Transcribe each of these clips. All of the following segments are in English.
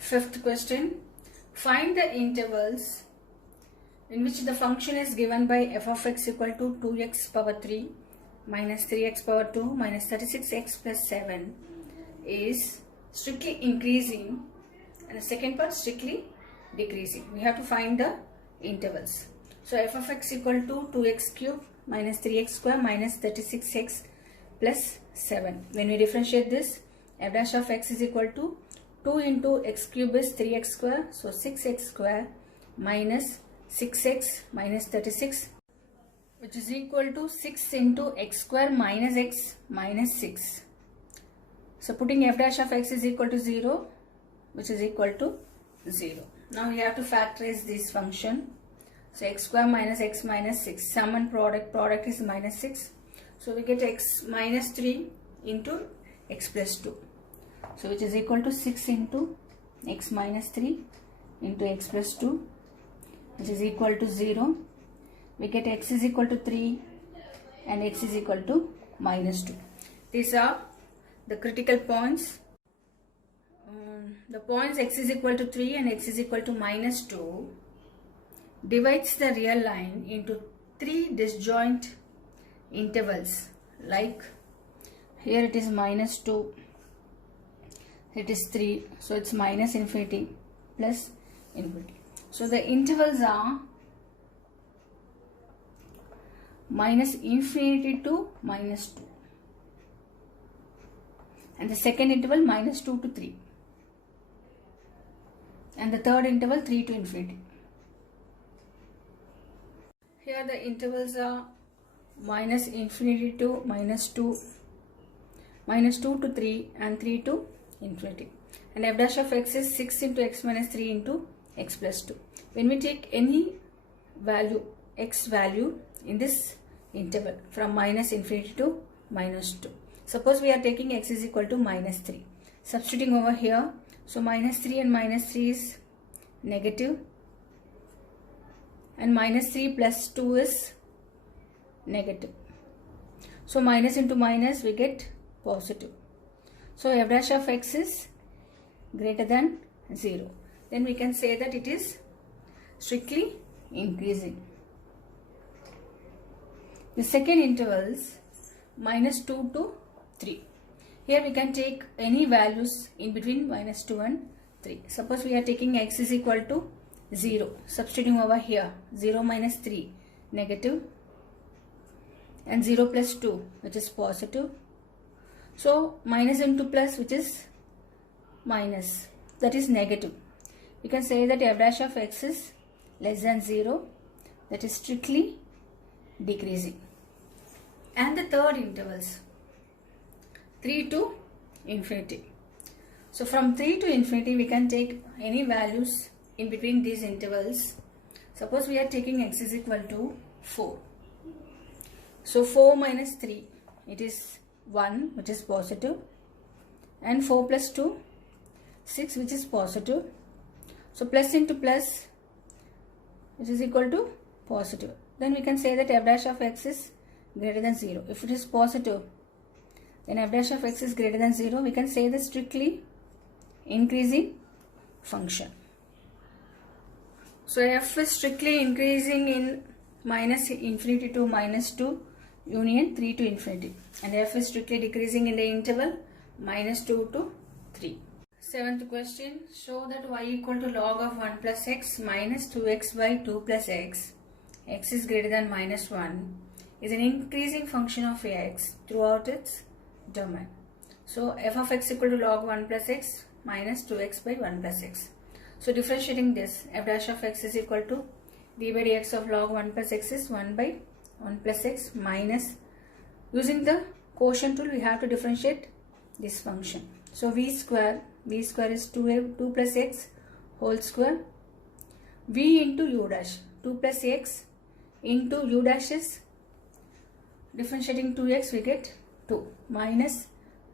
Fifth question. Find the intervals in which the function is given by f of x equal to 2x power 3 minus 3x power 2 minus 36x plus 7 is strictly increasing and the second part strictly decreasing. We have to find the intervals. So f of x equal to 2x cube minus 3x square minus 36x plus 7. When we differentiate this, f dash of x is equal to 2 into x cube is 3x square, so 6x square minus 6x minus 36, which is equal to 6 into x square minus x minus 6. So putting f dash of x is equal to 0, which is equal to 0. Now we have to factorize this function. So x square minus x minus 6, sum and product is minus 6. So we get x minus 3 into x plus 2. So which is equal to 6 into x minus 3 into x plus 2, which is equal to 0. We get x is equal to 3 and x is equal to minus 2. These are the critical points. The points x is equal to 3 and x is equal to minus 2 divides the real line into 3 disjoint intervals. Like here it is minus 2, it is 3, so it's minus infinity plus infinity. So the intervals are minus infinity to minus 2 and the second interval minus 2 to 3 and the third interval 3 to infinity. Here the intervals are minus infinity to minus 2, minus 2 to 3 and 3 to infinity. And f dash of x is 6 into x minus 3 into x plus 2. When we take any value, x value in this interval from minus infinity to minus 2. Suppose we are taking x is equal to minus 3. Substituting over here, so minus 3 and minus 3 is negative and minus 3 plus 2 is negative. So minus into minus we get positive. So f dash of x is greater than 0. Then we can say that it is strictly increasing. The second intervals minus 2 to 3. Here we can take any values in between minus 2 and 3. Suppose we are taking x is equal to 0. Substituting over here, 0 minus 3 negative and 0 plus 2 which is positive. So minus into plus which is minus, that is negative. We can say that f dash of x is less than 0, that is strictly decreasing. And the third intervals 3 to infinity. So from 3 to infinity we can take any values in between these intervals. Suppose we are taking x is equal to 4. So 4 minus 3, it is 1 which is positive, and 4 plus 2, 6 which is positive. So plus into plus which is equal to positive. Then we can say that f dash of x is greater than 0. If it is positive, then f dash of x is greater than 0. We can say the strictly increasing function. So f is strictly increasing in minus infinity to minus 2 union 3 to infinity, and f is strictly decreasing in the interval minus 2 to 3. Seventh question. Show that y equal to log of 1 plus x minus 2x by 2 plus x is greater than minus 1 is an increasing function of ax throughout its domain. So f of x equal to log 1 plus x minus 2x by 1 plus x. So differentiating this, f dash of x is equal to d by dx of log 1 plus x is 1 by 1 plus x minus, using the quotient rule we have to differentiate this function. So v square is 2 plus x whole square, v into u dash 2 plus x into u dash is differentiating 2x we get 2 minus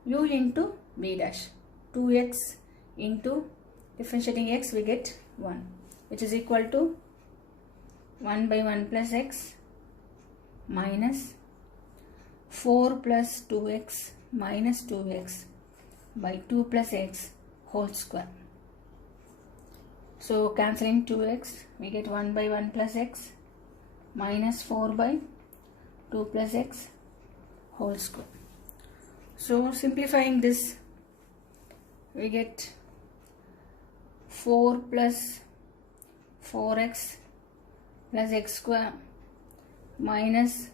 u into v dash 2x into differentiating x we get 1, which is equal to 1 by 1 plus x minus 4 plus 2x minus 2x by 2 plus x whole square. So cancelling 2x, we get 1 by 1 plus x minus 4 by 2 plus x whole square. So simplifying this, we get 4 plus 4x plus x square minus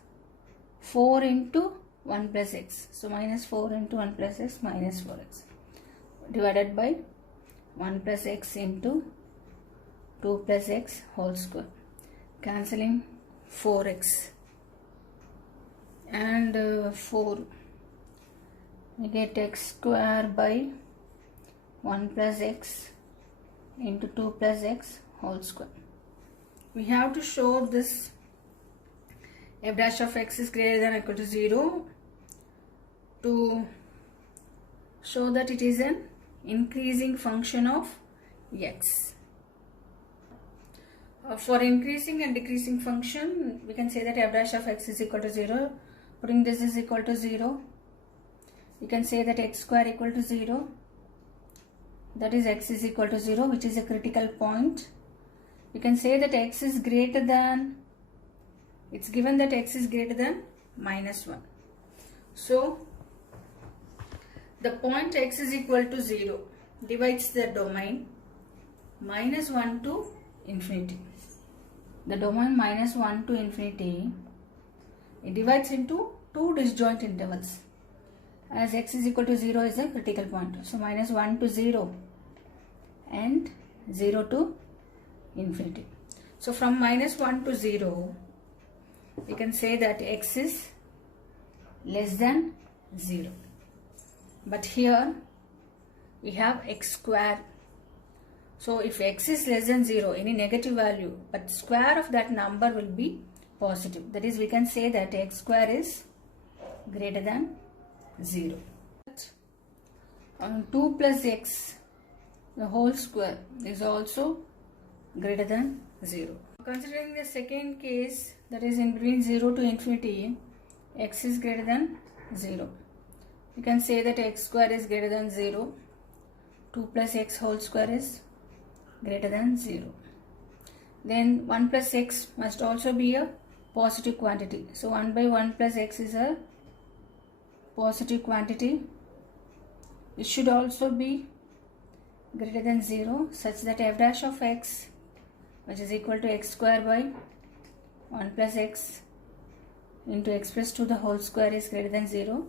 4 into 1 plus x. So minus 4 into 1 plus x minus 4x divided by 1 plus x into 2 plus x whole square. Cancelling 4x and 4. We get x square by 1 plus x into 2 plus x whole square. We have to show this f dash of x is greater than or equal to 0 to show that it is an increasing function of x. For increasing and decreasing function, we can say that f dash of x is equal to 0. Putting this is equal to 0, we can say that x square equal to 0. That is x is equal to 0, which is a critical point. We can say that x is greater than, it's given that x is greater than minus 1. So the point x is equal to 0 divides the domain minus 1 to infinity. The domain minus 1 to infinity, it divides into two disjoint intervals, as x is equal to 0 is a critical point. So minus 1 to 0 and 0 to infinity. So from minus 1 to 0, we can say that x is less than 0. But here we have x square. So if x is less than 0, any negative value, but square of that number will be positive. That is, we can say that x square is greater than 0. 2 plus x, the whole square, is also greater than 0. Considering the second case, that is in between 0 to infinity, x is greater than 0. We can say that x square is greater than 0. 2 plus x whole square is greater than 0. Then 1 plus x must also be a positive quantity. So 1 by 1 plus x is a positive quantity. It should also be greater than 0, such that f dash of x, which is equal to x square by 1 plus x into x plus 2 the whole square, is greater than 0,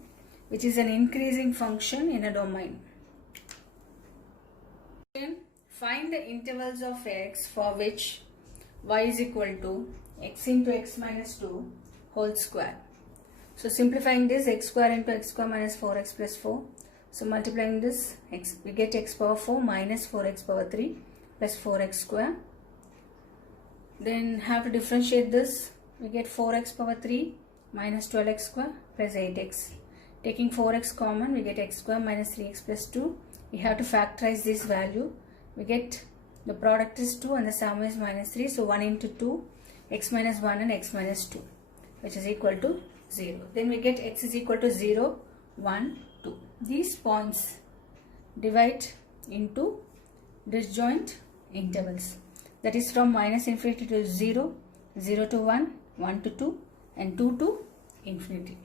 which is an increasing function in a domain. Find the intervals of x for which y is equal to x into x minus 2 whole square. So simplifying this, x square into x square minus 4x plus 4. So multiplying this, we get x power 4 minus 4x power 3 plus 4x square. Then have to differentiate this. We get 4x power 3 minus 12x square plus 8x. Taking 4x common, we get x square minus 3x plus 2. We have to factorize this value. We get the product is 2 and the sum is minus 3. So 1 into 2, x minus 1 and x minus 2, which is equal to 0. Then we get x is equal to 0, 1, 2. These points divide into disjoint intervals. That is from minus infinity to 0, 0 to 1, 1 to 2 and 2 to infinity.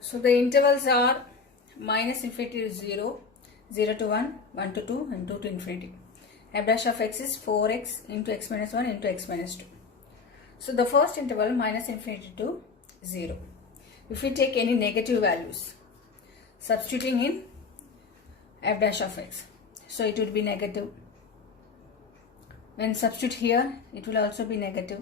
So the intervals are minus infinity to 0, 0 to 1, 1 to 2 and 2 to infinity. F dash of x is 4x into x minus 1 into x minus 2. So the first interval minus infinity to 0. If we take any negative values, substituting in f dash of x, so it would be negative. When substitute here, it will also be negative.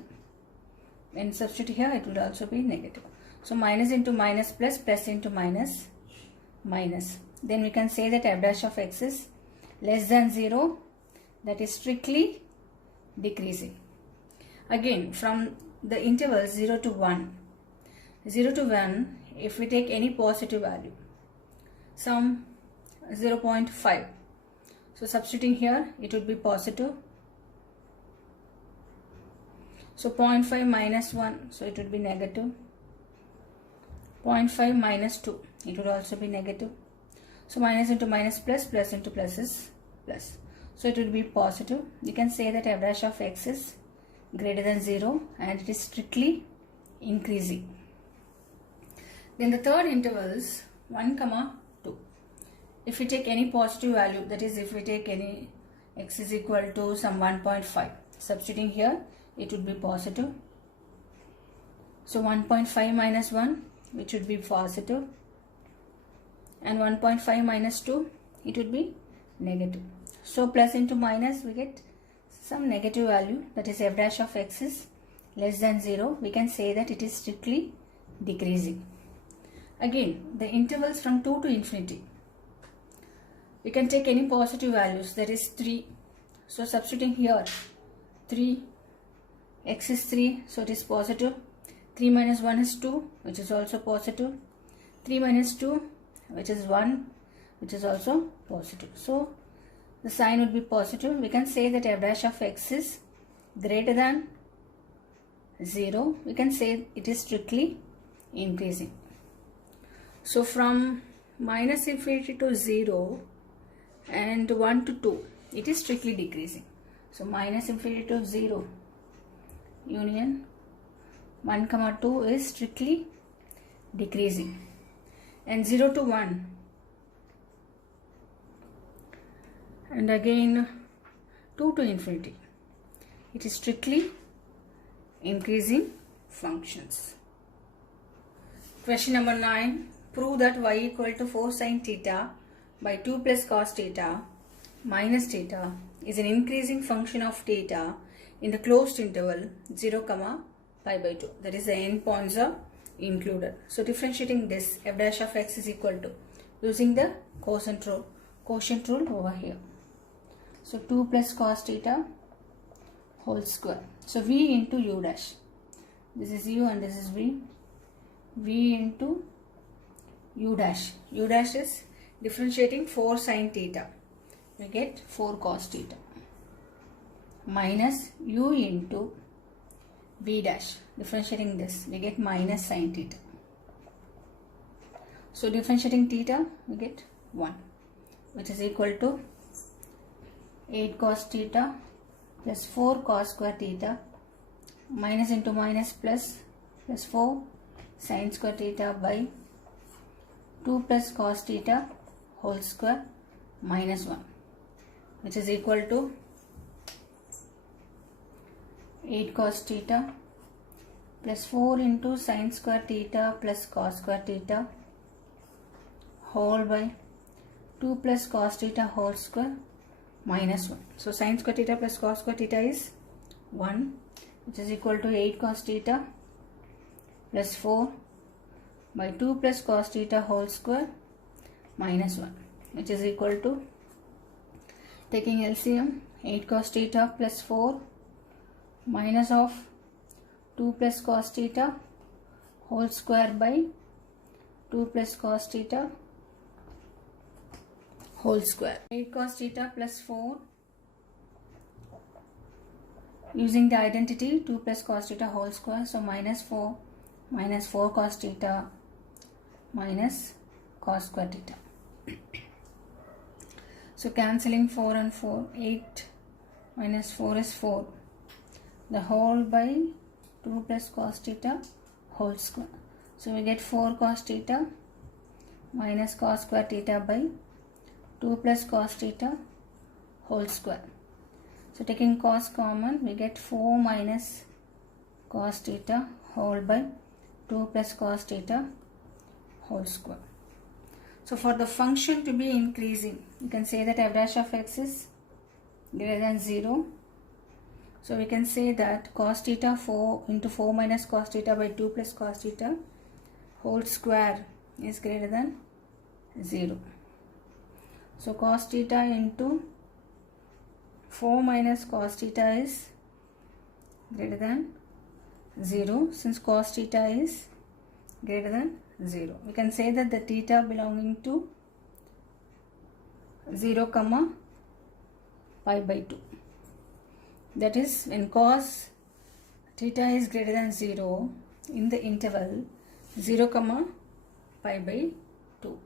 When substitute here, it will also be negative. So minus into minus plus, plus into minus, minus. Then we can say that f dash of x is less than 0, that is strictly decreasing. Again, from the interval 0 to 1, 0 to 1, if we take any positive value, some 0.5, so substituting here, it would be positive. So 0.5 minus 1, so it would be negative. 0.5 minus 2, it would also be negative. So minus into minus plus, plus into plus is plus. So it will be positive. You can say that f dash of x is greater than 0 and it is strictly increasing. Then the third interval is 1, 2. If we take any positive value, that is if we take any x is equal to some 1.5, substituting here, it would be positive. So 1.5 minus 1, which would be positive, and 1.5 minus 2, it would be negative. So plus into minus, we get some negative value, that is f dash of x is less than 0. We can say that it is strictly decreasing. Again, the intervals from 2 to infinity, we can take any positive values, that is 3. So substituting here 3, x is 3, so it is positive. 3 minus 1 is 2, which is also positive. 3 minus 2, which is 1, which is also positive. So the sign would be positive. We can say that f dash of x is greater than 0. We can say it is strictly increasing. So from minus infinity to 0 and 1 to 2, it is strictly decreasing. So minus infinity to 0 union 1, 2 is strictly decreasing, and 0 to 1 and again 2 to infinity, it is strictly increasing functions. Question number 9. Prove that y equal to 4 sin theta by 2 plus cos theta minus theta is an increasing function of theta in the closed interval 0, pi by 2. That is, the end points are included. So differentiating this, f dash of x is equal to, using the quotient rule over here. So 2 plus cos theta whole square. So v into u dash. This is u and this is v. V into u dash. U dash is differentiating 4 sin theta. We get 4 cos theta. Minus u into v dash. Differentiating this, we get minus sin theta. So differentiating theta, we get 1, which is equal to 8 cos theta plus 4 cos square theta, minus into minus plus 4 sin square theta by 2 plus cos theta whole square minus 1, which is equal to 8 cos theta plus 4 into sin square theta plus cos square theta whole by 2 plus cos theta whole square minus 1. So sin square theta plus cos square theta is 1, which is equal to 8 cos theta plus 4 by 2 plus cos theta whole square minus 1, which is equal to, taking LCM, 8 cos theta plus 4 minus of 2 plus cos theta whole square by 2 plus cos theta whole square. 8 cos theta plus 4, using the identity 2 plus cos theta whole square, so minus 4 cos theta minus cos square theta. So cancelling 4 and 4, 8 minus 4 is 4, the whole by 2 plus cos theta whole square. So we get 4 cos theta minus cos square theta by 2 plus cos theta whole square. So taking cos common, we get 4 minus cos theta whole by 2 plus cos theta whole square. So for the function to be increasing, you can say that f dash of x is greater than 0. So we can say that cos theta 4 into 4 minus cos theta by 2 plus cos theta whole square is greater than 0. So cos theta into 4 minus cos theta is greater than 0. Since cos theta is greater than 0, we can say that the theta belonging to 0, pi by 2. That is, when cos theta is greater than 0 in the interval 0, pi by 2.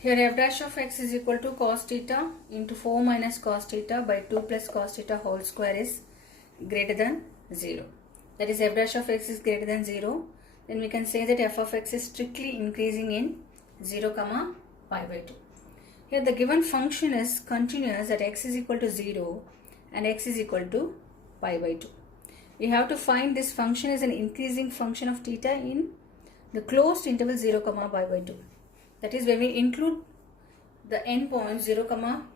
Here f dash of x is equal to cos theta into 4 minus cos theta by 2 plus cos theta whole square is greater than 0. That is f dash of x is greater than 0. Then we can say that f of x is strictly increasing in 0 comma pi by 2. Here the given function is continuous at x is equal to 0 and x is equal to pi by 2. We have to find this function as an increasing function of theta in the closed interval 0 comma pi by 2. That is, when we include the endpoint 0 comma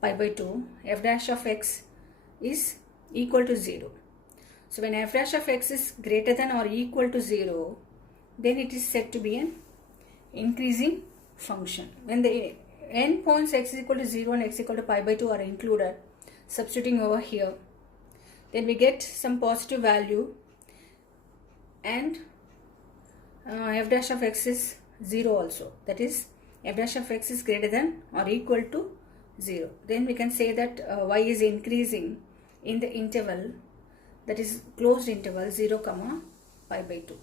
pi by 2, f dash of x is equal to 0. So when f dash of x is greater than or equal to 0, then it is said to be an increasing function. When the endpoints x is equal to 0 and x equal to pi by 2 are included, substituting over here, then we get some positive value and f dash of x is 0 also. That is, f dash of x is greater than or equal to 0. Then we can say that y is increasing in the interval, that is closed interval 0 comma pi by 2.